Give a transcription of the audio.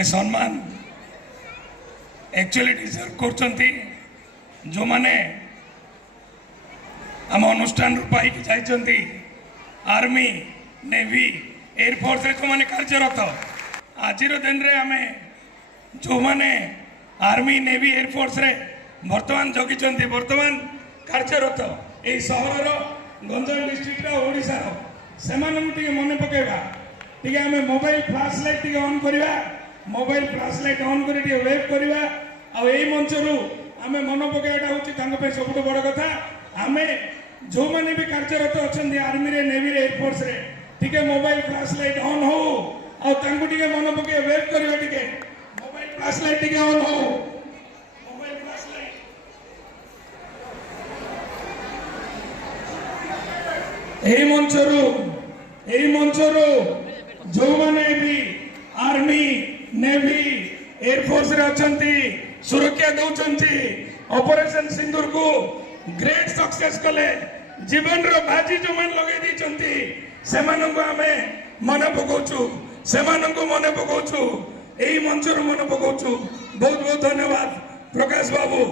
ए सम्मान actually deserve करछंती जो माने आम अनुष्ठान पाई जाइछंती आर्मी नेवी एयरफोर्स रे जो माने कार्यरत आज दिन रे आमे जो माने आर्मी नेवी एयरफोर्स रे वर्तमान जगिछंती वर्तमान कार्यरत ए सहर गंजाम डिस्ट्रिक्ट ओडिशा से मन पकेगा टी आम mobile flush light T on करवा मोबाइल फ्लाश लाइट ऑन कर वेट करवा मंच रु आम मन पकेटा हूँ सब बड़ कथा आम जो मैंने भी कार्यरत अच्छा आर्मी रे नेवी रे एयरफोर्स रे T mobile flush light on हो टे मन पके वेट करवा टे mobile flush light T on हो मोबाइल फ्लाश लाइट यही मंचरू जो माने भी आर्मी नेवी एयरफोर्स रे अछंती सुरक्षा दउछंती ऑपरेशन सिंदूर को ग्रेट सक्सेस कले जीवन रो बाजी जो मान लगे दी से आमे मन पकाउछु से मन पकाउछु यही मंचरू मन पकाउछु बहुत बहुत धन्यवाद प्रकाश बाबू।